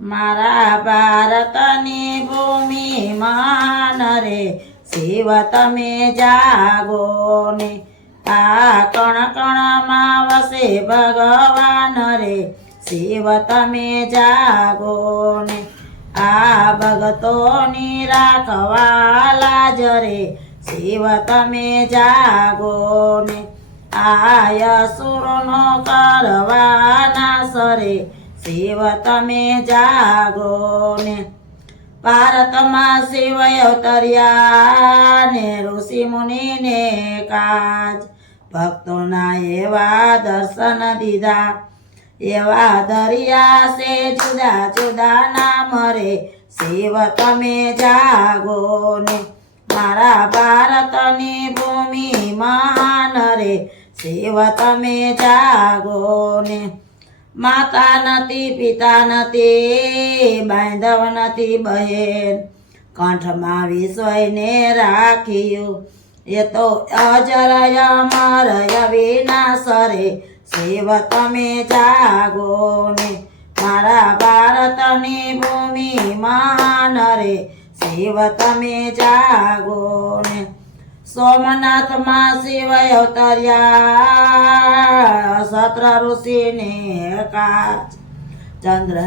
મારા ભારતની ભૂમિ મહાન રે શિવ તમે જાગો ને આ કણ કણમાં વસે ભગવાન રે શિવ તમે જાગો ને આ ભગતોની રાખવાલા જ રે શિવ તમે જાગો ને આ અસુરનો કરવાના સરે શિવ તમે જાગો ને ભારતમાં શિવ અવતર્યા ને ઋષિ મુનિને કાજ ભક્તોના એવા દર્શન દીધા એવા દરિયા છે જુદા જુદા નામ રે શિવ તમે જાગો ને મારા ભારતની ભૂમિ મહાન રે શિવ તમે જાગો ને માતા નથી પિતા નથી બાંધવ નથી બહેન કંઠમાં વિશ્વને રાખ્યું એ તો અજર અમર અવિનાશ રે શિવ તમે જાગો ને મારા ભારતની ભૂમિ મહાન રે શિવ તમે જાગો ને સોમનાથમાં શિવ અવતર્યા સત્ર ઋષિને કાચ ચંદ્ર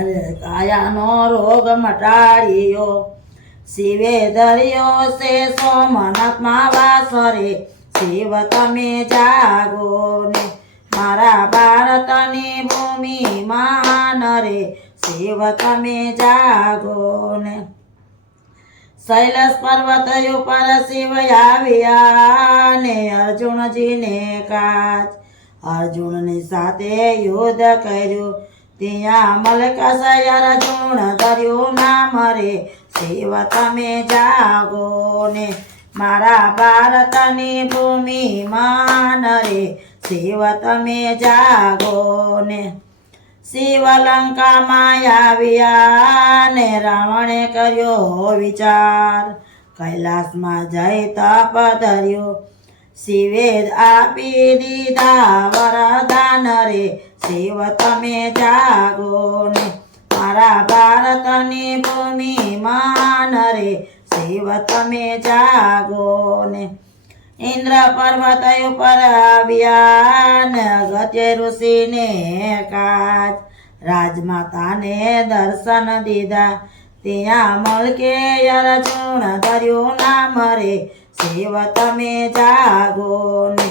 કાયાનો રોગ મટાડ્યો શિવે ધર્યો છે સોમનાથમાં વાસ રે શિવ તમે જાગો ને મારા ભારતની ભૂમિ મહાન રે શિવ તમે જાગો ને શૈલસ પર્વત ઉપર શિવ આવ્યા ને અર્જુનજીને કાચ અર્જુનની સાથે યુદ્ધ કર્યું ત્યાં મલકસય અર્જુન ધર્યું નામ રે શિવ તમે જાગો ને મારા ભારતની ભૂમિ મહાન રે શિવ તમે જાગો ને શિવલંકામાં આવ્યા ને રાવણે કર્યો વિચાર કૈલાસમાં જઈ તપ ધર્યો શિવે આપી દીધા વરદાન રે શિવ તમે જાગો ને મારા ભારતની ભૂમિ મહાન રે શિવ તમે જાગો ને ઇન્દ્ર પર્વત ઉપર આવ્યા ને અગત્ય ઋષિને કાચ રાજમાતાને દર્શન દીધા ત્યાં મળકે અર્જુન ધર્યું નામ રે શિવ તમે જાગો ને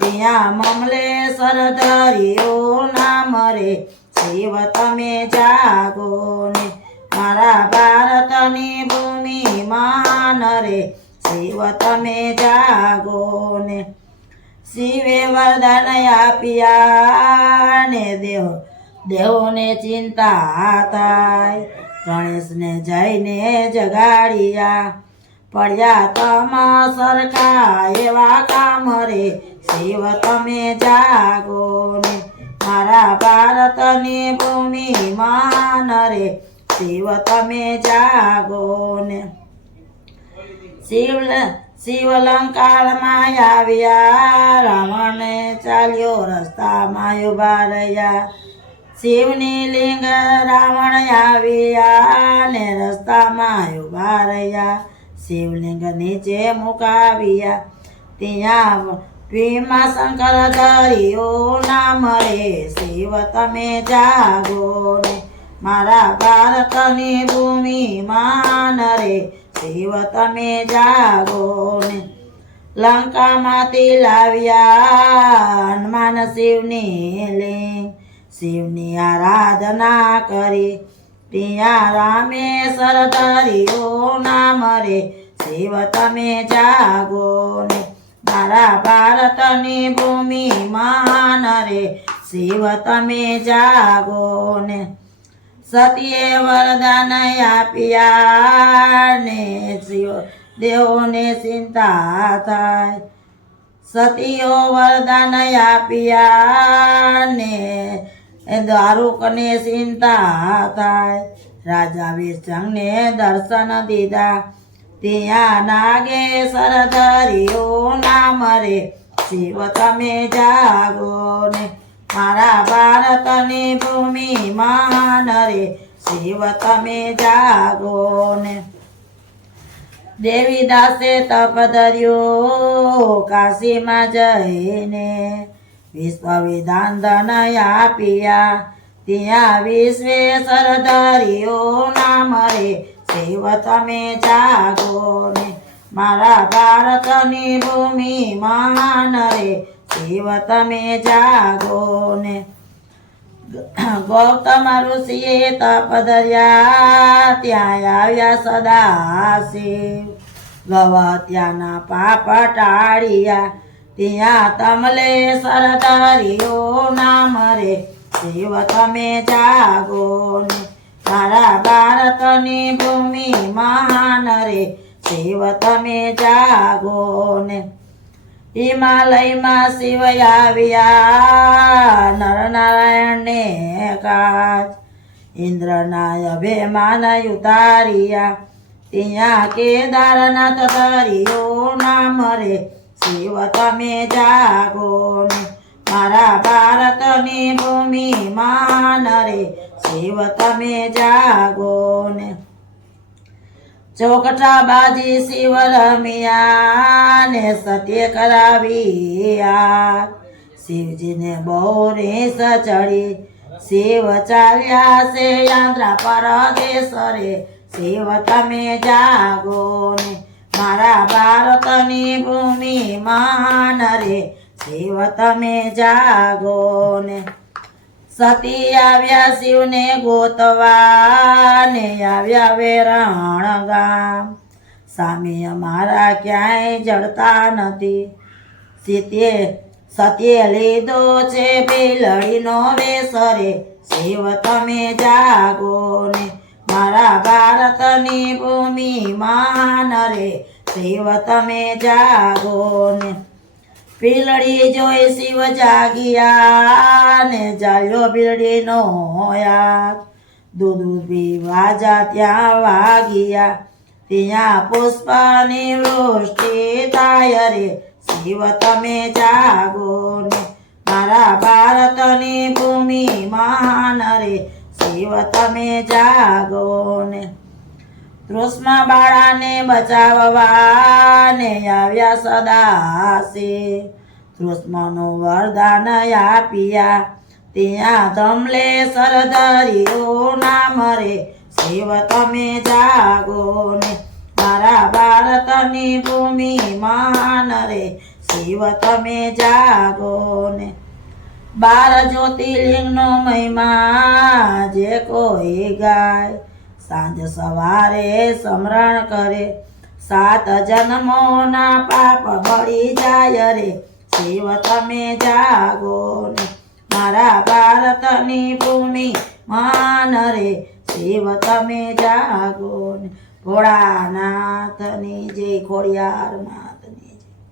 ત્યાં મમલેશ્વર ધર્યું નામ રે શિવ તમે જાગો ને મારા ભારતની ભૂમિ મહાન રે શિવ તમે જાગો ને શિવે વરદાન આપ્યા ને દેવોને ચિંતા થાય ગણેશને જઈને જગાડ્યા પડ્યા તમ સરખા એવા કામ રે શિવ તમે જાગો ને મારા ભારતની ભૂમિ મહાન રે શિવ તમે જાગો ને શિવલંકાળમાં આવ્યા રાવણને ચાલ્યો રસ્તામાં ઉભા રહ્યા શિવની લિંગ રાવણ આવ્યા ને રસ્તામાં ઉભા રહ્યા શિવલિંગ નીચે મુકાવ્યા ત્યાં ભીમાશંકર ધર્યું નામ રે શિવ તમે જાગો ને મારા ભારતની ભૂમિ મહાન રે શિવ તમે જાગો ને લંકામાંથી લાવ્યા હનુમાન શિવની લિંગ શિવની આરાધના કરી ત્યાં રામેશ્વર ધર્યું નામ રે શિવ તમે જાગો ને મારા ભારતની ભૂમિ મહાન રે શિવ તમે જાગો ને સતીએ વરદાન આપ્યા ને દેવોને ચિંતા થાય સતીઓ વરદાન આપ્યા ને દારૂકને ચિંતા થાય રાજા વિષ્ણુને દર્શન દીધા ત્યાં નાગેશ્વર ધર્યું નામ રે શિવ તમે જાગો ને મારા ભારતની ભૂમિ મહાન રે શિવ તમે જાગો ને દેવીદાસે તપ ધર્યો કાશીમાં જઈને વિશ્વ વિધાન ધન આપ્યા ત્યાં વિશ્વેશ્વર ધર્યો નામ રે શિવ તમે જાગો ને મારા ભારતની ભૂમિ મહાન રે શિવ તમે જાગો ને ગૌતમ ઋષિએ તપ ધર્યા ત્યાં આવ્યા સદાશિવ ગવત્યાના પાપ ટાળ્યા ત્યાં તમલેશ્વર ધર્યો નામ રે શિવ તમે જાગો ને મારા ભારતની ભૂમિ મહાન રે શિવ તમે જાગો ને હિમાલયમાં શિવ આવ્યા નરનારાયણને કાજ ઇન્દ્રના અભિમાન ઉતાર્યા ત્યાં કેદારનાથ ધર્યો નામ રે શિવ તમે જાગો ને મારા ભારતની ભૂમિ મહાન રે શિવ તમે જાગો ને ચોકટા બાજી શિવ રમ્યા ને સત્ય કરાવ્યા શિવજીને બહુ રેસ ચડી શિવ ચાલ્યા છે આંધ્રા પરદેશ રે શિવ તમે જાગો ને મારા ભારતની ભૂમિ મહાન રે શિવ તમે જાગો ને સતી આવ્યા શિવને ગોતવા ને આવ્યા વેરણ ગામ સામે અમારા ક્યાંય જડતા નથી સત્યે લીધો છે બિલડીનો વેશ રે શિવ તમે જાગો ને મારા ભારતની ભૂમિ મહાન રે શિવ તમે જાગો ને પીલડી જોઈ શિવ જાગ્યા ને જાળ્યો બિલડીનો યાદ દૂધ પીવા જા ત્યાં વાગ્યા ત્યાં પુષ્પની વૃષ્ટિ થાય રે શિવ તમે જાગો ને મારા ભારતની ભૂમિ મહાન રે શિવ તમે જાગો ને કૃષ્ણ બાળાને બચાવવા ને આવ્યા સદાશિવ કૃષ્ણનું વરદાન આપ્યા ત્યાં તમલેશ્વર ધર્યો નામ રે શિવ તમે જાગો ને મારા ભારતની ભૂમિ મહાન રે શિવ તમે જાગો ને 12 જ્યોતિર્લિંગનો મહિમા જે કોઈ ગાય સાંજ સવારે સ્મરણ કરે 7 જન્મોના પાપ બળી જાય રે શિવ તમે જાગો ને મારા ભારતની ભૂમિ મહાન રે શિવ તમે જાગો ને ભોળાનાથની જય ખોડિયાર માત